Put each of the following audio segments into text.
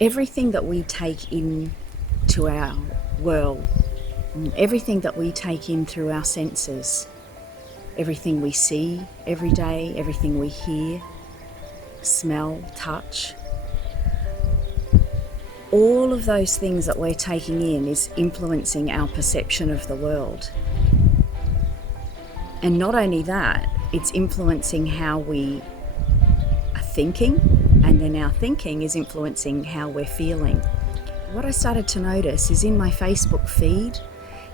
Everything that we take into our world, everything that we take in through our senses, everything we see every day, everything we hear, smell, touch, all of those things that we're taking in is influencing our perception of the world. And not only that, it's influencing how we are thinking, and then our thinking is influencing how we're feeling. What I started to notice is in my Facebook feed,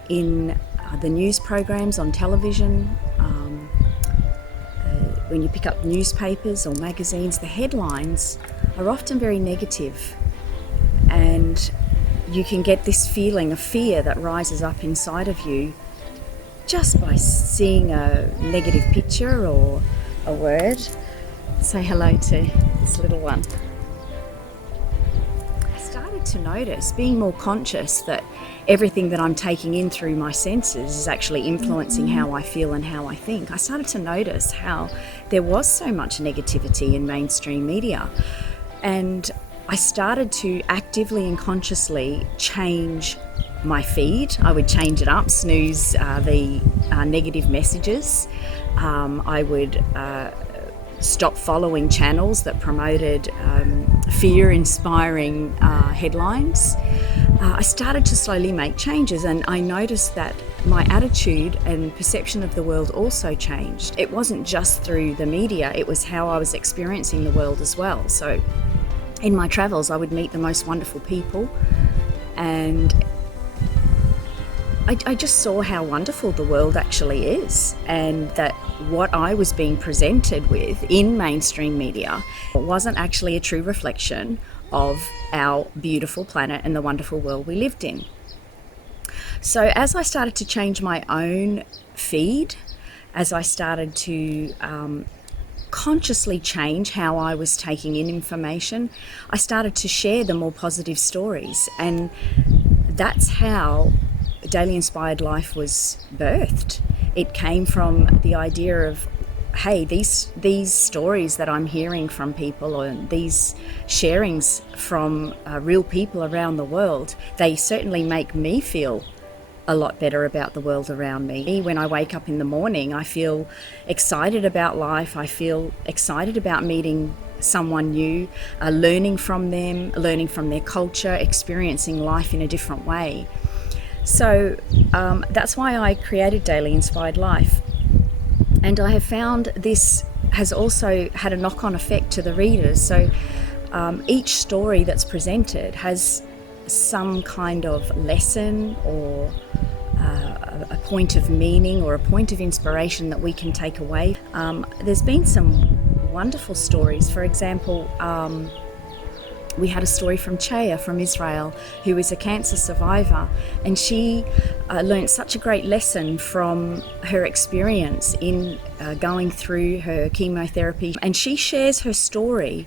in the news programs on television, when you pick up newspapers or magazines, the headlines are often very negative, and you can get this feeling of fear that rises up inside of you just by seeing a negative picture or a word. Say hello to this little one. I started to notice, being more conscious, that everything that I'm taking in through my senses is actually influencing how I feel and how I think. I started to notice how there was so much negativity in mainstream media, and I started to actively and consciously change my feed. I would change it up, snooze the negative messages. I would stop following channels that promoted fear-inspiring headlines. I started to slowly make changes, and I noticed that my attitude and perception of the world also changed. It wasn't just through the media, it was how I was experiencing the world as well. So in my travels, I would meet the most wonderful people, and I just saw how wonderful the world actually is, and that what I was being presented with in mainstream media wasn't actually a true reflection of our beautiful planet and the wonderful world we lived in. So as I started to change my own feed, as I started to consciously change how I was taking in information, I started to share the more positive stories, and that's how Daily Inspired Life was birthed. It came from the idea of, hey, these stories that I'm hearing from people, or these sharings from real people around the world, they certainly make me feel a lot better about the world around me. When I wake up in the morning, I feel excited about life. I feel excited about meeting someone new, learning from them, learning from their culture, experiencing life in a different way. So that's why I created Daily Inspired Life. And I have found this has also had a knock-on effect to the readers. So each story that's presented has some kind of lesson, or a point of meaning, or a point of inspiration that we can take away. There's been some wonderful stories. For example, we had a story from Chaya from Israel, who is a cancer survivor, and she learnt such a great lesson from her experience in going through her chemotherapy. And she shares her story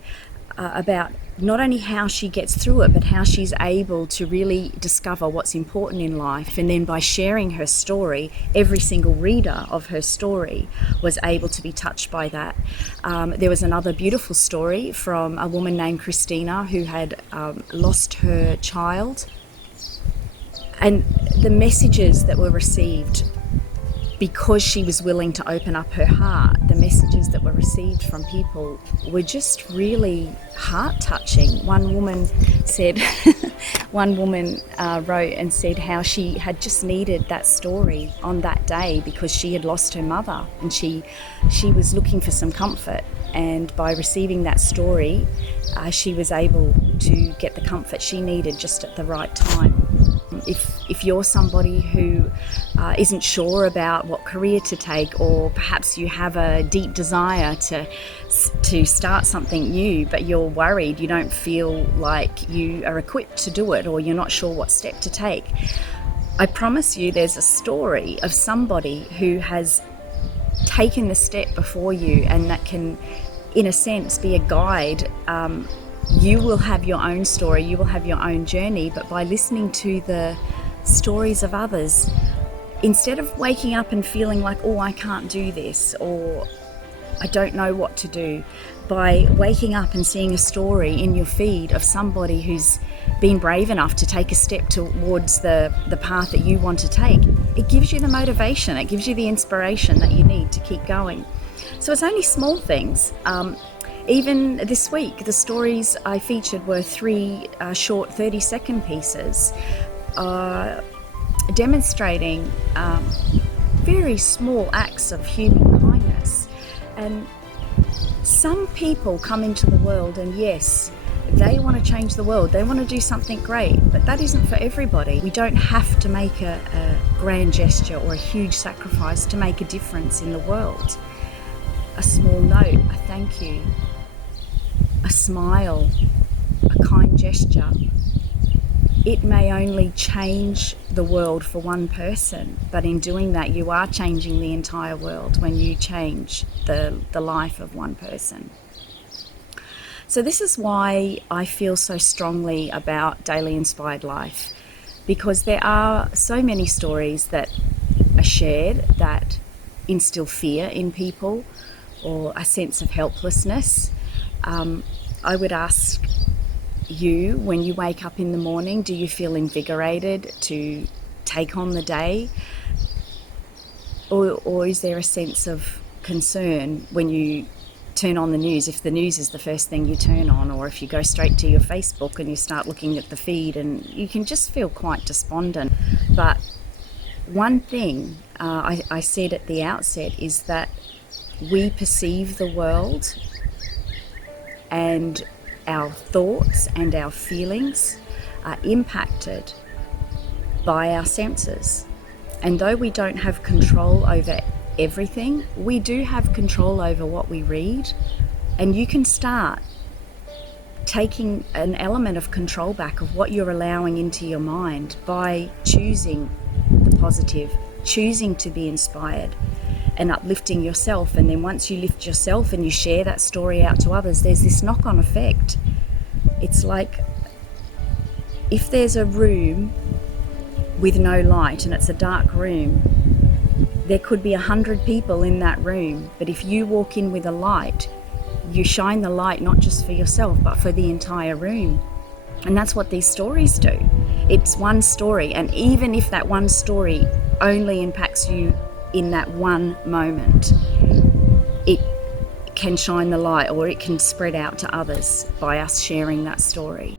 about not only how she gets through it, but how she's able to really discover what's important in life. And then by sharing her story, every single reader of her story was able to be touched by that. There was another beautiful story from a woman named Christina, who had lost her child. And the messages that were received, because she was willing to open up her heart, the messages that were received from people were just really heart-touching. One woman said, wrote and said how she had just needed that story on that day because she had lost her mother, and she was looking for some comfort. And by receiving that story, she was able to get the comfort she needed just at the right time. If you're somebody who isn't sure about what career to take, or perhaps you have a deep desire to start something new, but you're worried, you don't feel like you are equipped to do it, or you're not sure what step to take, I promise you there's a story of somebody who has taken the step before you, and that can, in a sense, be a guide. You will have your own story, you will have your own journey, but by listening to the stories of others, instead of waking up and feeling like, oh, I can't do this, or I don't know what to do. By waking up and seeing a story in your feed of somebody who's been brave enough to take a step towards the path that you want to take, it gives you the motivation, it gives you the inspiration that you need to keep going. So it's only small things. Even this week, the stories I featured were 3 short 30-second pieces demonstrating very small acts of human kindness. And some people come into the world and yes, they want to change the world, they want to do something great, but that isn't for everybody. We don't have to make a grand gesture or a huge sacrifice to make a difference in the world. A small note, a thank you, a smile, a kind gesture. It may only change the world for one person, but in doing that, you are changing the entire world when you change the life of one person. So this is why I feel so strongly about Daily Inspired Life, because there are so many stories that are shared that instill fear in people or a sense of helplessness. I would ask you, when you wake up in the morning, do you feel invigorated to take on the day? Or is there a sense of concern when you turn on the news, if the news is the first thing you turn on, or if you go straight to your Facebook and you start looking at the feed, and you can just feel quite despondent. But one thing I said at the outset is that we perceive the world, and our thoughts and our feelings are impacted by our senses. And though we don't have control over everything, we do have control over what we read. And you can start taking an element of control back of what you're allowing into your mind by choosing the positive, choosing to be inspired and uplifting yourself. And then once you lift yourself and you share that story out to others, there's this knock-on effect. It's like if there's a room with no light and it's a dark room, there could be 100 people in that room, but if you walk in with a light, you shine the light not just for yourself but for the entire room. And that's what these stories do. It's one story, and even if that one story only impacts you in that one moment, it can shine the light, or it can spread out to others by us sharing that story.